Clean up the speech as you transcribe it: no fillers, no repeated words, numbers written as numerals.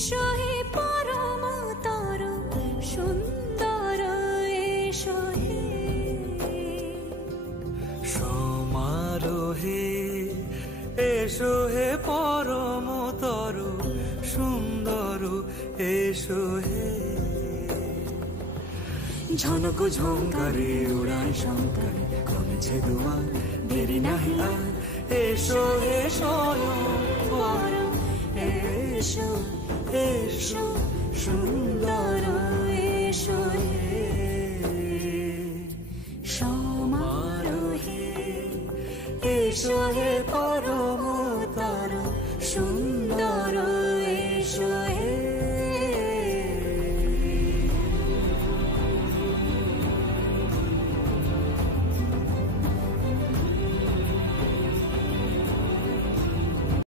এসো হে পরম তর সুন্দর এসো হে সমারোহে এসো হে পরম তর সুন্দর এসো হে ঝনক ঝঙ্কারে উড়ায় শঙ্কারে কমেছে দুয়ার দেরি নাহি আর এসো হে স্বয়ং পরম এসো এসো সুন্দর এসো হে সমারোহে এসো হে পরম তর সুন্দর